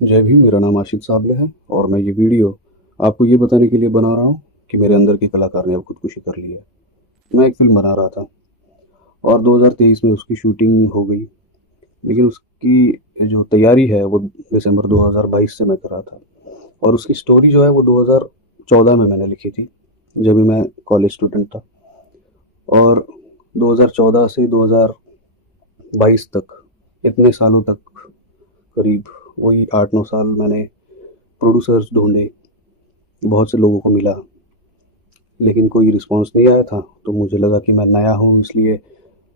जय भीम। मेरा नाम आशित साबले है और मैं ये वीडियो आपको ये बताने के लिए बना रहा हूँ कि मेरे अंदर के कलाकार ने अब खुदकुशी कर ली है। मैं एक फ़िल्म बना रहा था और 2023 में उसकी शूटिंग हो गई, लेकिन उसकी जो तैयारी है वो दिसंबर 2022 से मैं कर रहा था और उसकी स्टोरी जो है वो 2014 में मैंने लिखी थी, जब भी मैं कॉलेज स्टूडेंट था। और 2014 से 2022 तक, इतने सालों तक, करीब वही 8-9 साल मैंने प्रोड्यूसर्स ढूँढे, बहुत से लोगों को मिला, लेकिन कोई रिस्पॉन्स नहीं आया था। तो मुझे लगा कि मैं नया हूँ, इसलिए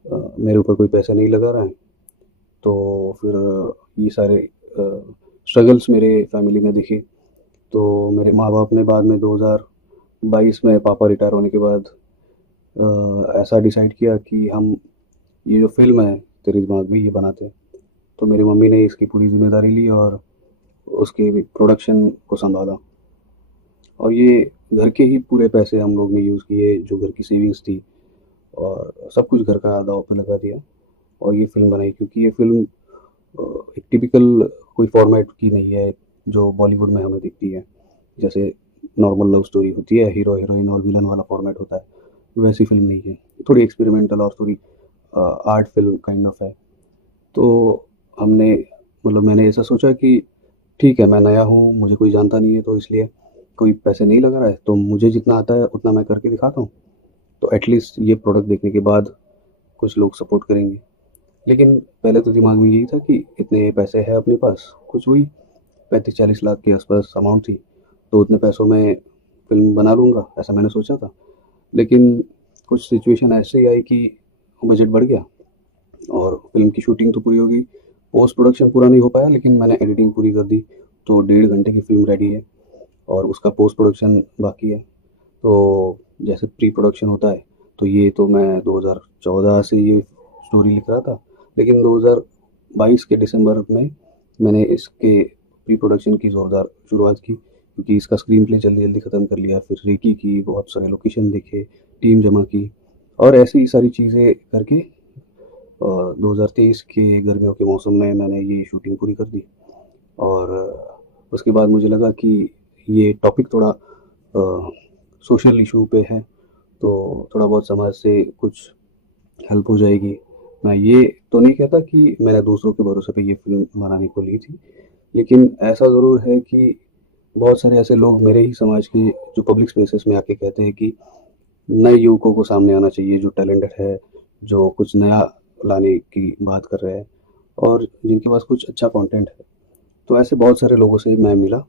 मेरे ऊपर कोई पैसे नहीं लगा रहा है। तो फिर ये सारे स्ट्रगल्स मेरे फैमिली ने दिखे। तो मेरे माँ बाप ने बाद में 2022 में पापा रिटायर होने के बाद ऐसा डिसाइड किया कि हम ये जो फ़िल्म है तेरे दिमाग में ये बनाते हैं। तो मेरी मम्मी ने इसकी पूरी ज़िम्मेदारी ली और उसके प्रोडक्शन को सँभाला। और ये घर के ही पूरे पैसे हम लोग ने यूज़ किए, जो घर की सेविंग्स थी, और सब कुछ घर का दाँव पे लगा दिया और ये फ़िल्म बनाई, क्योंकि ये फ़िल्म एक टिपिकल कोई फॉर्मेट की नहीं है जो बॉलीवुड में हमें दिखती है। जैसे नॉर्मल लव स्टोरी होती है, हीरो हीरोइन और विलन वाला फॉर्मेट होता है, वैसी फ़िल्म नहीं है। थोड़ी एक्सपेरिमेंटल और थोड़ी आर्ट फ़िल्म काइंड ऑफ है। तो हमने मतलब मैंने ऐसा सोचा कि ठीक है, मैं नया हूँ, मुझे कोई जानता नहीं है, तो इसलिए कोई पैसे नहीं लगा रहा है, तो मुझे जितना आता है उतना मैं करके दिखाता हूँ। तो एटलीस्ट ये प्रोडक्ट देखने के बाद कुछ लोग सपोर्ट करेंगे। लेकिन पहले तो दिमाग में यही था कि इतने पैसे हैं अपने पास, कुछ वही 35-40 लाख के आसपास अमाउंट थी, तो उतने पैसों में फ़िल्म बना लूँगा, ऐसा मैंने सोचा था। लेकिन कुछ सिचुएशन ऐसी आई कि बजट बढ़ गया और फ़िल्म की शूटिंग तो पूरी हो गई, पोस्ट प्रोडक्शन पूरा नहीं हो पाया, लेकिन मैंने एडिटिंग पूरी कर दी। तो 1.5 घंटे की फ़िल्म रेडी है और उसका पोस्ट प्रोडक्शन बाकी है। तो जैसे प्री प्रोडक्शन होता है, तो ये तो मैं 2014 से ये स्टोरी लिख रहा था, लेकिन 2022 के दिसंबर में मैंने इसके प्री प्रोडक्शन की ज़ोरदार शुरुआत की, क्योंकि इसका स्क्रीन प्ले जल्दी-जल्दी ख़त्म कर लिया, फिर रेकी की, बहुत सारे लोकेशन देखे, टीम जमा की और ऐसी ही सारी चीज़ें करके 2023 के गर्मियों के मौसम में मैंने ये शूटिंग पूरी कर दी। और उसके बाद मुझे लगा कि ये टॉपिक थोड़ा सोशल इशू पे है, तो थोड़ा बहुत समाज से कुछ हेल्प हो जाएगी। मैं ये तो नहीं कहता कि मैंने दूसरों के भरोसे पे ये फ़िल्म बनाने को ली थी, लेकिन ऐसा ज़रूर है कि बहुत सारे ऐसे लोग मेरे ही समाज के जो पब्लिक स्पेसेस में आके कहते हैं कि नए युवकों को सामने आना चाहिए, जो टैलेंटेड है, जो कुछ नया लाने की बात कर रहे हैं और जिनके पास कुछ अच्छा कंटेंट है। तो ऐसे बहुत सारे लोगों से मैं मिला,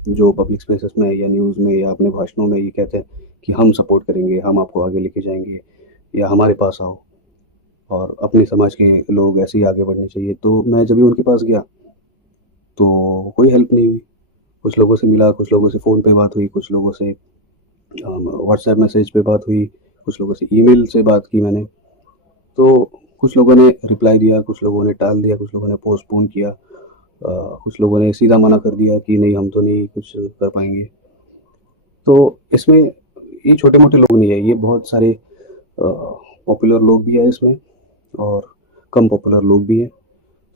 जो पब्लिक स्पेसेस में या न्यूज़ में या अपने भाषणों में ये कहते हैं कि हम सपोर्ट करेंगे, हम आपको आगे लेके जाएँगे या हमारे पास आओ और अपने समाज के लोग ऐसे ही आगे बढ़ने चाहिए। तो मैं जब भी उनके पास गया, तो कोई हेल्प नहीं हुई। कुछ लोगों से मिला, कुछ लोगों से फ़ोन पे बात हुई, कुछ लोगों से व्हाट्सएप मैसेज पे बात हुई, कुछ लोगों से ईमेल से बात की मैंने। तो कुछ लोगों ने रिप्लाई दिया, कुछ लोगों ने टाल दिया, कुछ लोगों ने पोस्टपोन किया, कुछ लोगों ने सीधा मना कर दिया कि नहीं, हम तो नहीं कुछ कर पाएँगे। तो इसमें ये छोटे-मोटे लोग नहीं है, ये बहुत सारे पॉपुलर लोग भी हैं इसमें और कम पॉपुलर लोग भी हैं।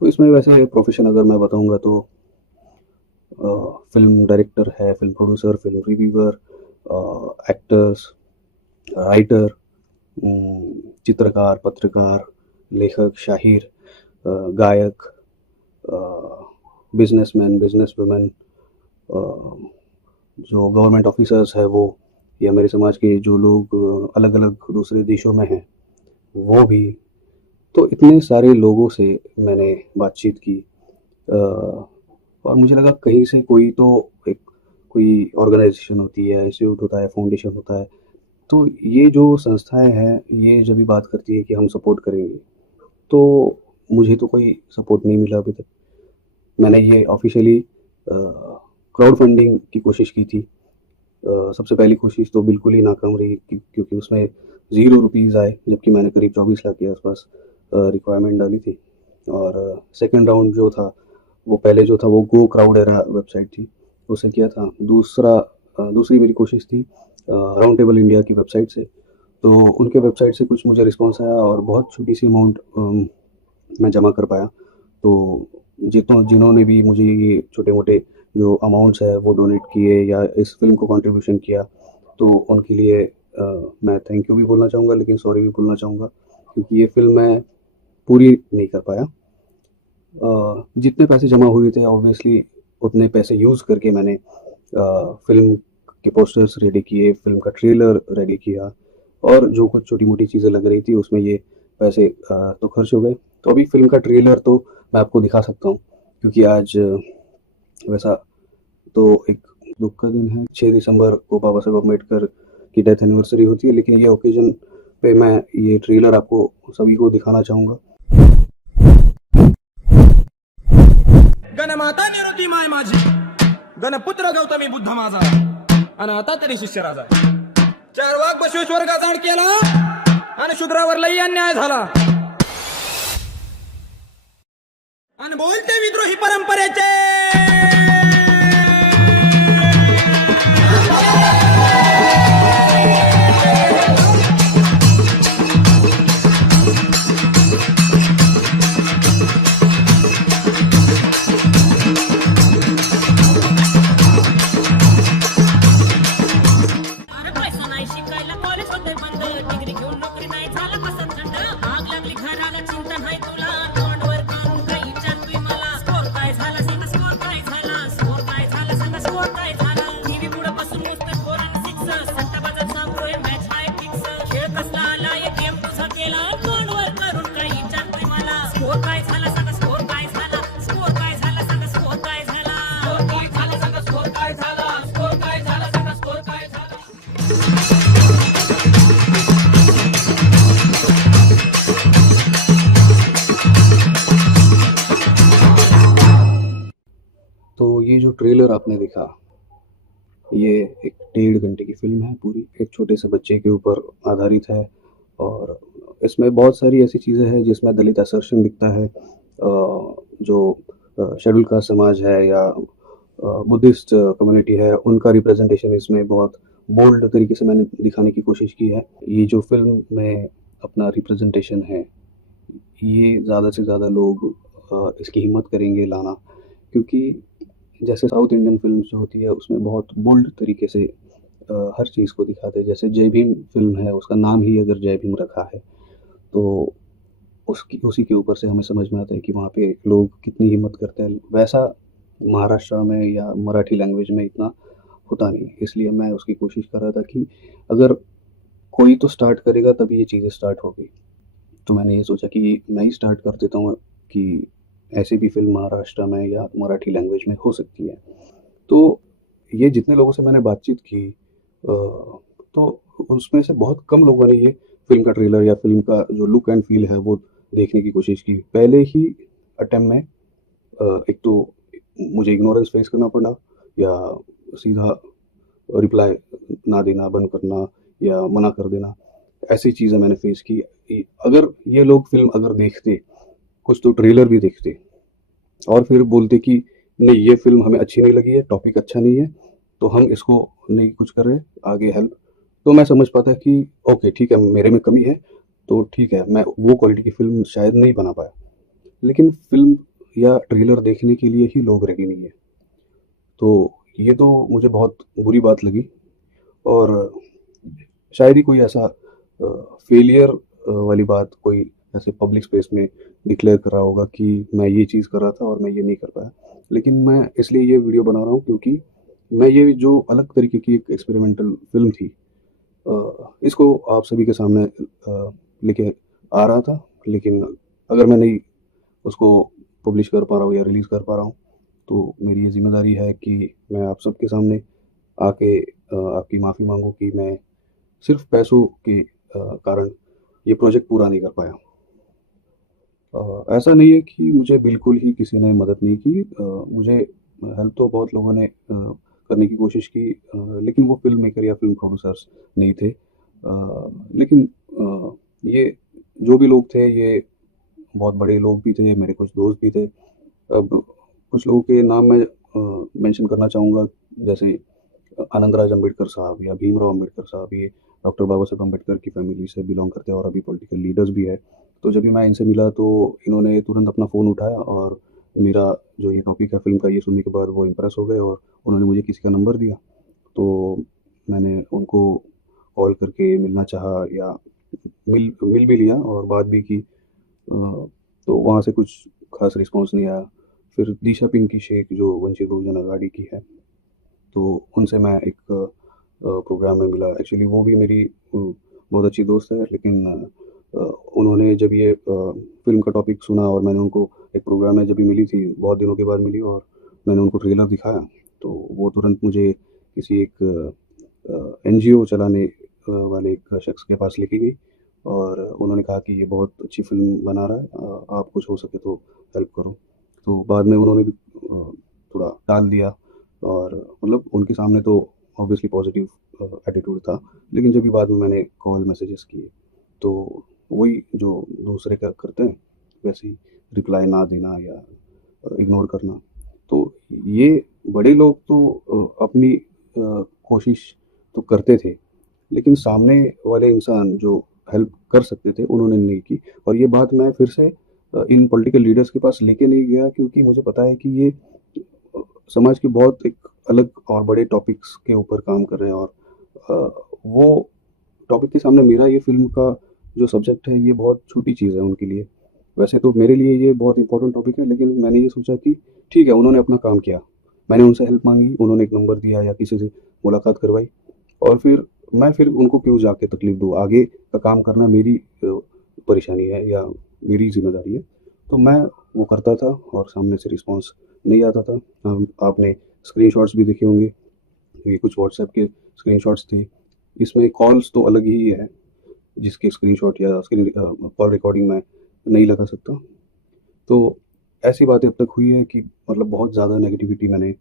तो इसमें वैसे प्रोफ़ेशन अगर मैं बताऊँगा तो फ़िल्म डायरेक्टर है, film producer, film reviewer, actors, writer, चित्रकार, पत्रकार, लेखक, शाहिर, गायक, बिज़नेसमैन, बिज़नेसवुमन, अ, जो गवर्नमेंट ऑफ़िसर्स हैं वो, या मेरे समाज के जो लोग अलग-अलग दूसरे देशों में हैं, वो भी। तो इतने सारे लोगों से मैंने बातचीत की, और मुझे लगा कहीं से कोई तो एक कोई ऑर्गेनाइज़ेशन होती है, इंस्टीट्यूट होता है, फाउंडेशन होता है, तो ये जो संस्थाएँ हैं, ये जब भी बात करती है कि हम सपोर्ट करेंगे, तो मुझे तो कोई सपोर्ट नहीं मिला अभी तक। मैंने ये ऑफ़िशियली क्राउड फंडिंग की कोशिश की थी। सबसे पहली कोशिश तो बिल्कुल ही नाकाम रही, क्योंकि उसमें ज़ीरो रुपीज़ आए, जबकि मैंने करीब 24 लाख के आसपास रिक्वायरमेंट डाली थी। और सेकंड राउंड जो था, वो पहले जो था वो गो क्राउड एरा वेबसाइट थी, उससे किया था। दूसरी मेरी कोशिश थी राउंड टेबल इंडिया की वेबसाइट से। तो उनके वेबसाइट से कुछ मुझे रिस्पॉन्स आया और बहुत छोटी सी अमाउंट मैं जमा कर पाया। तो जिन्होंने भी मुझे ये छोटे-मोटे जो अमाउंट्स है वो डोनेट किए या इस फ़िल्म को कंट्रीब्यूशन किया, तो उनके लिए मैं थैंक यू भी बोलना चाहूँगा, लेकिन सॉरी भी बोलना चाहूँगा, क्योंकि ये फ़िल्म मैं पूरी नहीं कर पाया। जितने पैसे जमा हुए थे ऑब्वियसली उतने पैसे यूज़ करके मैंने फ़िल्म के पोस्टर्स रेडी किए, फ़िल्म का ट्रेलर रेडी किया, और जो कुछ छोटी-मोटी चीज़ें लग रही थी उसमें ये पैसे तो खर्च हो गए। तो अभी फ़िल्म का ट्रेलर तो मैं आपको दिखा सकता हूँ, क्योंकि आज वैसा तो एक दुःख का दिन है, 6 दिसंबर को बाबा साहेब अम्बेडकर की डेथ एनिवर्सरी होती है, लेकिन ये ओकेज़न पे मैं ये ट्रेलर आपको सभी को दिखाना चाहूँगा। गणमाता निरुती माय माझी, गणपुत्र गौतमी बुद्ध माझा, आणि आता तरी शिष्य राजा. 4 वाघ बसवेश्वर गाजाड केला आणि शूद्रावर लई अन्याय झाला, आणि बोलते विद्रोही परंपरेचे. अरे पैसा नाही शिकायला कॉलेज होते बंद, डिग्री घेऊन नोकरी नाही झाला पसंत थंड, आग लागली घराला चिंता नाही तुला, तोंडवर काम काही विचारतोय मला, स्कोर काय झाला सांगा, स्कोर काय झाला, स्कोर काय झाला सांगा, स्कोर काय झाला. टीव्ही पुढे बसून नुसतं फोर आणि सिक्स, सट्टा बाजार सांगतोय मॅच हाय फिक्स, खेळ कसला आला एक गेम तुझा केला, तोंडवर करून काही विचारतोय मला, स्कोर काय झाला सांगा, स्कोर काय झाला, स्कोर काय झाला सांगा, स्कोर काय झाला, स्कोर काय झाला सांगा, स्कोर काय झाला, स्कोर काय झाला सांगा, स्कोर काय झाला. तो ये जो ट्रेलर आपने देखा, ये एक 1.5 घंटे की फ़िल्म है पूरी, एक छोटे से बच्चे के ऊपर आधारित है, और इसमें बहुत सारी ऐसी चीज़ें हैं जिसमें दलित असर्शन दिखता है, जो शेड्यूल कास्ट समाज है या बुद्धिस्ट कम्युनिटी है, उनका रिप्रेजेंटेशन इसमें बहुत बोल्ड तरीके से मैंने दिखाने की कोशिश की है। ये जो फ़िल्म में अपना रिप्रेजेंटेशन है, ये ज़्यादा से ज़्यादा लोग इसकी हिम्मत करेंगे लाना, क्योंकि जैसे साउथ इंडियन फ़िल्म्स जो होती है उसमें बहुत बोल्ड तरीके से हर चीज़ को दिखाते हैं। जैसे जय भीम फ़िल्म है, उसका नाम ही अगर जय भीम रखा है, तो उसी के ऊपर से हमें समझ में आता है कि वहाँ पे लोग कितनी हिम्मत करते हैं। वैसा महाराष्ट्र में या मराठी लैंग्वेज में इतना होता नहीं, इसलिए मैं उसकी कोशिश कर रहा था कि अगर कोई तो स्टार्ट करेगा तभी ये चीज़ें स्टार्ट होगी। तो मैंने ये सोचा कि मैं ही स्टार्ट कर देता हूँ कि ऐसी भी फ़िल्म महाराष्ट्र में या मराठी लैंग्वेज में हो सकती है। तो ये जितने लोगों से मैंने बातचीत की, तो उसमें से बहुत कम लोगों ने ये फ़िल्म का ट्रेलर या फ़िल्म का जो लुक एंड फ़ील है वो देखने की कोशिश की। पहले ही अटेम्प्ट में एक तो मुझे इग्नोरेंस फ़ेस करना पड़ा, या सीधा रिप्लाई ना देना, बंद करना या मना कर देना, ऐसी चीज़ें मैंने फ़ेस की। अगर ये लोग फ़िल्म अगर देखते, कुछ तो ट्रेलर भी देखते और फिर बोलते कि नहीं ये फ़िल्म हमें अच्छी नहीं लगी है, टॉपिक अच्छा नहीं है, तो हम इसको नहीं कुछ कर रहे, आगे हेल्प, तो मैं समझ पाता कि ओके ठीक है, मेरे में कमी है, तो ठीक है, मैं वो क्वालिटी की फ़िल्म शायद नहीं बना पाया। लेकिन फ़िल्म या ट्रेलर देखने के लिए ही लोग रेडी नहीं है। तो ये तो मुझे बहुत बुरी बात लगी, और शायद ही कोई ऐसा फेलियर वाली बात कोई ऐसे पब्लिक स्पेस में डिक्लेयर कर रहा होगा कि मैं ये चीज़ कर रहा था और मैं ये नहीं कर पाया। लेकिन मैं इसलिए ये वीडियो बना रहा हूँ क्योंकि मैं ये जो अलग तरीके की एक एक्सपेरिमेंटल फ़िल्म थी, इसको आप सभी के सामने लेके आ रहा था। लेकिन अगर मैं नहीं उसको पब्लिश कर पा रहा हूँ या रिलीज़ कर पा रहा हूँ, तो मेरी ये ज़िम्मेदारी है कि मैं आप सबके सामने आके आपकी माफ़ी माँगूँ कि मैं सिर्फ़ पैसों के कारण ये प्रोजेक्ट पूरा नहीं कर पाया। ऐसा नहीं है कि मुझे बिल्कुल ही किसी ने मदद नहीं की, मुझे हेल्प तो बहुत लोगों ने करने की कोशिश की, लेकिन वो फ़िल्म मेकर या फ़िल्म प्रोड्यूसर्स नहीं थे। लेकिन ये जो भी लोग थे ये बहुत बड़े लोग भी थे, मेरे कुछ दोस्त भी थे। अब कुछ लोगों के नाम मैं मेंशन करना चाहूँगा, जैसे आनंदराज अम्बेडकर साहब या भीमराव अम्बेडकर साहब, ये डॉक्टर बाबा साहेब अम्बेडकर की फैमिली से बिलॉन्ग करते हैं और अभी पॉलिटिकल लीडर्स भी है। तो जब भी मैं इनसे मिला तो इन्होंने तुरंत अपना फ़ोन उठाया और मेरा जो ये टॉपिक है फ़िल्म का, ये सुनने के बाद वो इम्प्रेस हो गए और उन्होंने मुझे किसी का नंबर दिया। तो मैंने उनको कॉल करके मिलना चाहा या मिल मिल भी लिया और बात भी की। तो वहाँ से कुछ ख़ास रिस्पॉन्स नहीं आया। फिर दिशा पिंकी शेख जो वंचित बहुजन अघाड़ी की है, तो उनसे मैं एक प्रोग्राम में मिला। एक्चुअली वो भी मेरी बहुत अच्छी दोस्त है, लेकिन उन्होंने जब ये फ़िल्म का टॉपिक सुना और मैंने उनको एक प्रोग्राम में जब भी मिली थी, बहुत दिनों के बाद मिली और मैंने उनको ट्रेलर दिखाया, तो वो तुरंत मुझे किसी एक एनजीओ चलाने वाले एक शख्स के पास लेके गई और उन्होंने कहा कि ये बहुत अच्छी फ़िल्म बना रहा है, आप कुछ हो सके तो हेल्प करो। तो बाद में उन्होंने भी थोड़ा टाल दिया और मतलब उनके सामने तो ऑब्वियसली पॉज़िटिव एटीट्यूड था, लेकिन जब भी बाद में मैंने कॉल मैसेजेस किए, तो वही जो दूसरे का करते हैं, वैसे ही रिप्लाई ना देना या इग्नोर करना। तो ये बड़े लोग तो अपनी कोशिश तो करते थे, लेकिन सामने वाले इंसान जो हेल्प कर सकते थे, उन्होंने नहीं की। और ये बात मैं फिर से इन पॉलिटिकल लीडर्स के पास लेके नहीं गया, क्योंकि मुझे पता है कि ये समाज के बहुत एक अलग और बड़े टॉपिक्स के ऊपर काम कर रहे हैं और वो टॉपिक के सामने मेरा ये फ़िल्म का जो सब्जेक्ट है, ये बहुत छोटी चीज़ है उनके लिए। वैसे तो मेरे लिए ये बहुत इम्पोर्टेंट टॉपिक है, लेकिन मैंने ये सोचा कि ठीक है, उन्होंने अपना काम किया। मैंने उनसे हेल्प माँगी, उन्होंने एक नंबर दिया या किसी से मुलाकात करवाई और फिर उनको क्यों जाके तकलीफ़ दूँ? आगे का काम करना मेरी परेशानी है या मेरी ज़िम्मेदारी है। तो मैं वो करता था और सामने से रिस्पॉन्स नहीं आता था। आपने स्क्रीनशॉट्स भी देखे होंगे, ये कुछ व्हाट्सएप के स्क्रीनशॉट्स थे। इसमें कॉल्स तो अलग ही है, जिसके स्क्रीनशॉट या कॉल रिकॉर्डिंग मैं नहीं लगा सकता। तो ऐसी बातें अब तक हुई है कि मतलब बहुत ज़्यादा नेगेटिविटी मैंने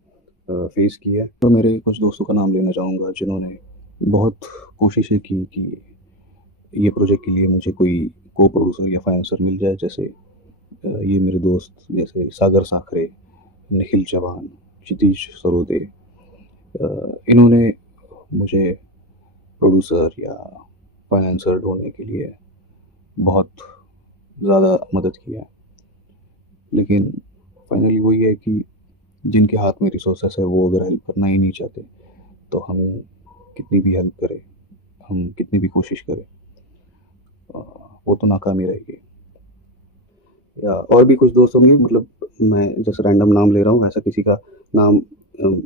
फेस की है। तो मेरे कुछ दोस्तों का नाम लेना चाहूँगा जिन्होंने बहुत कोशिशें की कि ये प्रोजेक्ट के लिए मुझे कोई को-प्रोड्यूसर या फाइनेंसर मिल जाए। जैसे ये मेरे दोस्त जैसे सागर साखरे, निखिल चौहान, क्षितिज सरोदे, इन्होंने मुझे प्रोड्यूसर या फाइनेंसर ढूँढने के लिए बहुत ज़्यादा मदद की है। लेकिन फाइनली वही है कि जिनके हाथ में रिसोर्सेस है, वो अगर हेल्प करना ही नहीं चाहते, तो हम कितनी भी हेल्प करें, हम कितनी भी कोशिश करें, अ, वो तो नाकाम ही रहेगी। या और भी कुछ दोस्त होंगे, मतलब मैं जैसे रैंडम नाम ले रहा हूँ, ऐसा किसी का नाम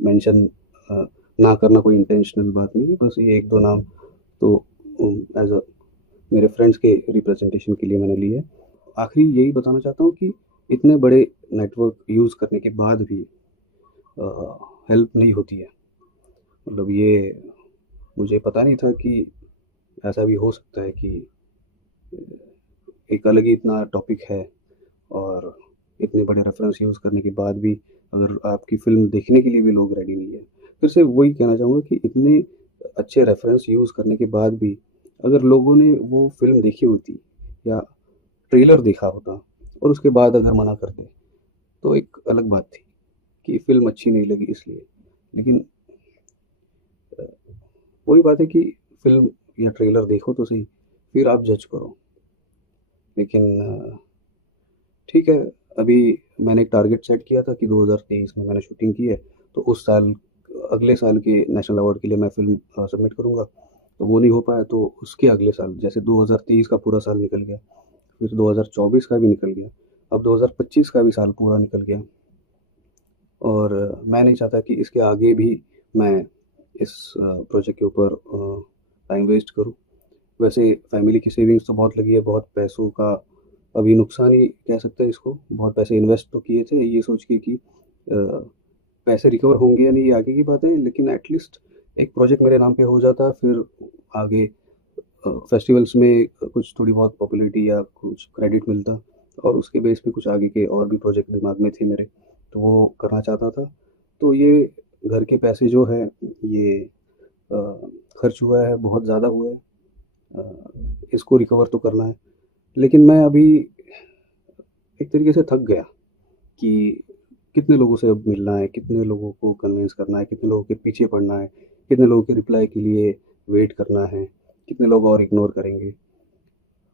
मेंशन ना करना कोई इंटेंशनल बात नहीं है। बस ये 1-2 नाम तो एज़ अ मेरे फ्रेंड्स के रिप्रेजेंटेशन के लिए मैंने लिए है। आखिरी यही बताना चाहता हूँ कि इतने बड़े नेटवर्क यूज़ करने के बाद भी हेल्प नहीं होती है। मतलब ये मुझे पता नहीं था कि ऐसा भी हो सकता है कि एक अलग ही इतना टॉपिक है और इतने बड़े रेफ़रेंस यूज़ करने के बाद भी अगर आपकी फ़िल्म देखने के लिए भी लोग रेडी नहीं है। फिर से वही कहना चाहूँगा कि इतने अच्छे रेफ़रेंस यूज़ करने के बाद भी अगर लोगों ने वो फ़िल्म देखी होती या ट्रेलर देखा होता और उसके बाद अगर मना करते, तो एक अलग बात थी कि फ़िल्म अच्छी नहीं लगी इसलिए। लेकिन अ, वही बात है कि फ़िल्म या ट्रेलर देखो तो सही, फिर आप जज करो। लेकिन ठीक है, अभी मैंने एक टारगेट सेट किया था कि 2023 में मैंने शूटिंग की है, तो उस साल अगले साल के नेशनल अवार्ड के लिए मैं फ़िल्म सबमिट करूँगा। तो वो नहीं हो पाया, तो उसके अगले साल जैसे 2023 का पूरा साल निकल गया, फिर 2024 का भी निकल गया, अब 2025 का भी साल पूरा निकल गया और मैं नहीं चाहता कि इसके आगे भी मैं इस प्रोजेक्ट के ऊपर टाइम वेस्ट करूँ। वैसे फैमिली की सेविंग्स तो बहुत लगी है, बहुत पैसों का अभी नुकसान ही कह सकते हैं इसको। बहुत पैसे इन्वेस्ट तो किए थे ये सोच के कि पैसे रिकवर होंगे या नहीं ये आगे की बात है, लेकिन एट लीस्ट एक प्रोजेक्ट मेरे नाम पे हो जाता, फिर आगे फेस्टिवल्स में कुछ थोड़ी बहुत पॉपुलैरिटी या कुछ क्रेडिट मिलता और उसके बेस पे कुछ आगे के और भी प्रोजेक्ट दिमाग में थे मेरे, तो वो करना चाहता था। तो ये घर के पैसे जो हैं ये अ, खर्च हुआ है, बहुत ज़्यादा हुआ है। इसको रिकवर तो करना है। लेकिन मैं अभी एक तरीके से थक गया कि कितने लोगों से अब मिलना है, कितने लोगों को कन्विंस करना है, कितने लोगों के पीछे पड़ना है, कितने लोगों के रिप्लाई के लिए वेट करना है, कितने लोग और इग्नोर करेंगे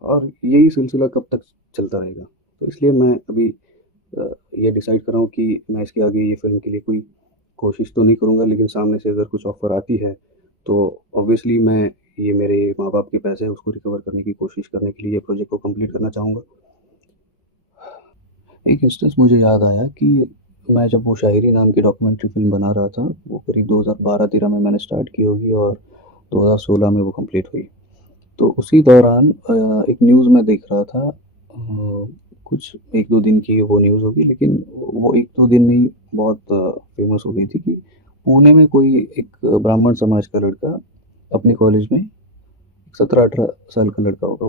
और यही सिलसिला कब तक चलता रहेगा। तो इसलिए मैं अभी ये डिसाइड कर रहा हूँ कि मैं इसके आगे ये फ़िल्म के लिए कोई कोशिश तो नहीं करूँगा, लेकिन सामने से अगर कुछ ऑफ़र आती है तो ऑब्वियसली मैं ये मेरे माँ-बाप के पैसे हैं उसको रिकवर करने की कोशिश करने के लिए ये प्रोजेक्ट को कंप्लीट करना चाहूँगा। एक इंस्टेंस मुझे याद आया कि मैं जब वो शायरी नाम की डॉक्यूमेंट्री फ़िल्म बना रहा था, वो करीब 2012-13 में मैंने स्टार्ट की होगी और 2016 में वो कंप्लीट हुई। तो उसी दौरान एक न्यूज़ मैं देख रहा था, कुछ 1-2 दिन की वो न्यूज़ होगी, लेकिन वो 1-2 दिन में ही बहुत फ़ेमस हो गई थी कि पुणे में कोई एक ब्राह्मण समाज का लड़का अपने कॉलेज में 17-18 साल का लड़का होगा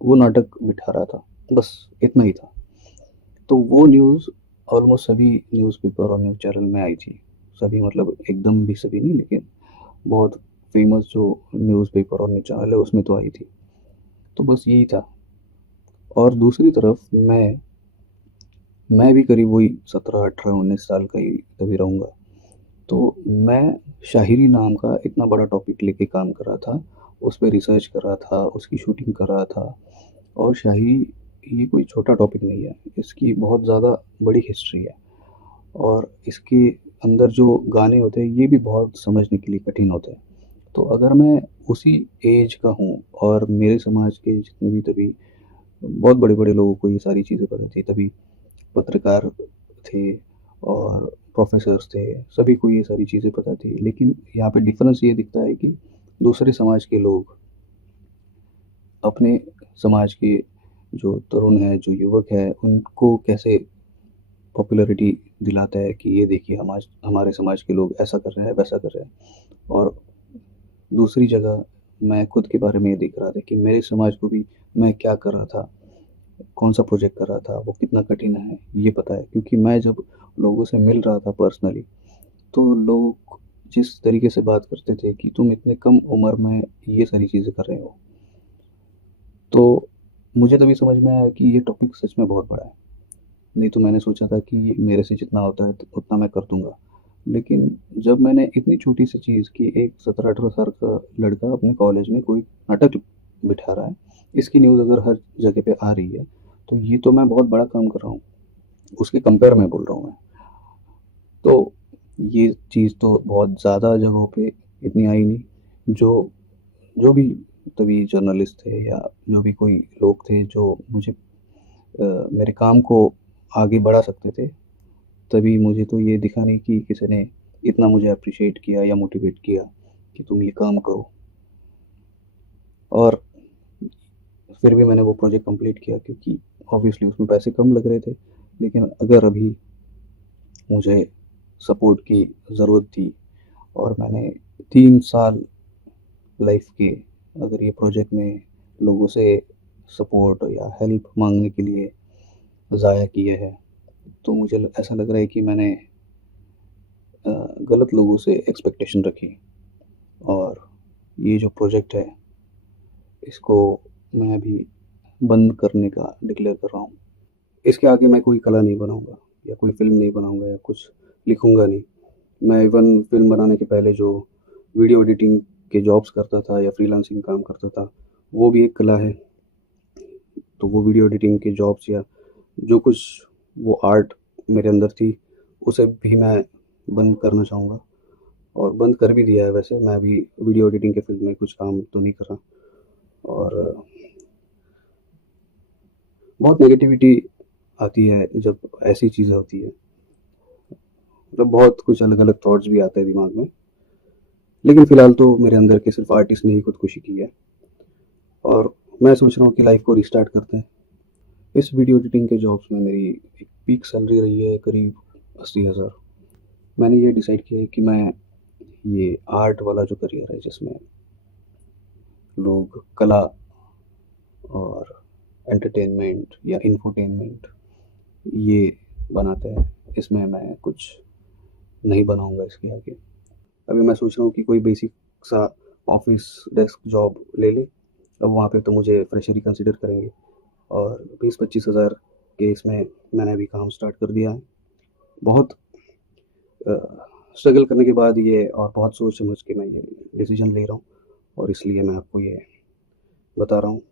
वो नाटक बिठा रहा था। बस इतना ही था। तो वो न्यूज़ ऑलमोस्ट सभी न्यूज़पेपर और न्यूज़ चैनल में आई थी। सभी मतलब एकदम भी सभी नहीं, लेकिन बहुत फ़ेमस जो न्यूज़पेपर और न्यूज़ चैनल है उसमें तो आई थी। तो बस यही था। और दूसरी तरफ मैं भी करीब वही 17, 18, 19 साल का ही तभी रहूँगा। तो मैं शाहिरी नाम का इतना बड़ा टॉपिक लेके काम कर रहा था, उस पे रिसर्च कर रहा था, उसकी शूटिंग कर रहा था। और शायरी ये कोई छोटा टॉपिक नहीं है, इसकी बहुत ज़्यादा बड़ी हिस्ट्री है और इसके अंदर जो गाने होते हैं ये भी बहुत समझने के लिए कठिन होते हैं। तो अगर मैं उसी एज का हूँ और मेरे समाज के जितने भी तभी बहुत बड़े-बड़े लोगों को ये सारी चीज़ें पता थी, तभी पत्रकार थे और प्रोफ़ेसर्स थे, सभी को ये सारी चीज़ें पता थी। लेकिन यहाँ पे डिफ़रेंस ये दिखता है कि दूसरे समाज के लोग अपने समाज के जो तरुण हैं, जो युवक हैं, उनको कैसे पॉपुलैरिटी दिलाता है कि ये देखिए हमारे समाज के लोग ऐसा कर रहे हैं, वैसा कर रहे हैं। और दूसरी जगह मैं खुद के बारे में ये देख रहा था कि मेरे समाज को भी मैं क्या कर रहा था, कौन-सा प्रोजेक्ट कर रहा था, वो कितना कठिन है, ये पता है। क्योंकि मैं जब लोगों से मिल रहा था पर्सनली, तो लोग जिस तरीके से बात करते थे कि तुम इतने कम उम्र में ये सारी चीज़ें कर रहे हो, तो मुझे तभी समझ में आया कि ये टॉपिक सच में बहुत बड़ा है। नहीं तो मैंने सोचा था कि मेरे से जितना होता है उतना मैं कर दूँगा। लेकिन जब मैंने इतनी छोटी-सी चीज़ कि एक 17-18 साल का लड़का अपने कॉलेज में कोई नाटक बिठा रहा है, इसकी न्यूज़ अगर हर जगह पे आ रही है, तो ये तो मैं बहुत बड़ा काम कर रहा हूँ। उसके कंपेयर में बोल रहा हूँ मैं। तो ये चीज़ तो बहुत ज़्यादा जगहों पे इतनी आई नहीं। जो जो भी तभी जर्नलिस्ट थे या जो भी कोई लोग थे जो मुझे मेरे काम को आगे बढ़ा सकते थे, तभी मुझे तो ये दिखा नहीं कि किसी ने इतना मुझे एप्रिशिएट किया या मोटिवेट किया कि तुम ये काम करो। और फिर भी मैंने वो प्रोजेक्ट कंप्लीट किया क्योंकि ऑब्वियसली उसमें पैसे कम लग रहे थे। लेकिन अगर अभी मुझे सपोर्ट की ज़रूरत थी और मैंने 3 साल लाइफ के अगर ये प्रोजेक्ट में लोगों से सपोर्ट या हेल्प माँगने के लिए ज़ाया किए हैं, तो मुझे ऐसा लग रहा है कि मैंने गलत लोगों से एक्सपेक्टेशन रखी और ये जो प्रोजेक्ट है, इसको मैं अभी बंद करने का डिक्लेयर कर रहा हूँ। इसके आगे मैं कोई कला नहीं बनाऊँगा या कोई फ़िल्म नहीं बनाऊँगा या कुछ लिखूँगा नहीं। मैं इवन फ़िल्म बनाने के पहले जो वीडियो एडिटिंग के जॉब्स करता था या फ्रीलांसिंग काम करता था, वो भी एक कला है। तो वो वीडियो एडिटिंग के जॉब्स या जो कुछ वो आर्ट मेरे अंदर थी, उसे भी मैं बंद करना चाहूँगा और बंद कर भी दिया है वैसे। मैं अभी वीडियो एडिटिंग के फ़ील्ड में कुछ काम तो नहीं कर रहा और बहुत नेगेटिविटी आती है जब ऐसी चीज़ें होती है। मतलब बहुत कुछ अलग-अलग थॉट्स भी आते हैं दिमाग में। लेकिन फ़िलहाल तो मेरे अंदर के सिर्फ़ आर्टिस्ट ने ही खुदकुशी की है और मैं सोच रहा हूँ कि लाइफ़ को रिस्टार्ट करते हैं। इस वीडियो एडिटिंग के जॉब्स में मेरी एक पीक सैलरी रही है करीब 80,000। मैंने ये डिसाइड किया है कि मैं ये आर्ट वाला जो करियर है जिसमें लोग कला और एंटरटेनमेंट या इंफोटेनमेंट ये बनाते हैं, इसमें मैं कुछ नहीं बनाऊँगा इसके आगे। अभी मैं सोच रहा हूँ कि कोई बेसिक सा ऑफ़िस डेस्क जॉब ले लें। अब वहाँ पे तो मुझे फ्रेशर ही कंसिडर करेंगे और 20-25 हज़ार के इसमें मैंने अभी काम स्टार्ट कर दिया है। बहुत स्ट्रगल करने के बाद ये और बहुत सोच समझ के मैं ये डिसीज़न ले रहा हूँ और इसलिए मैं आपको ये बता रहा हूँ।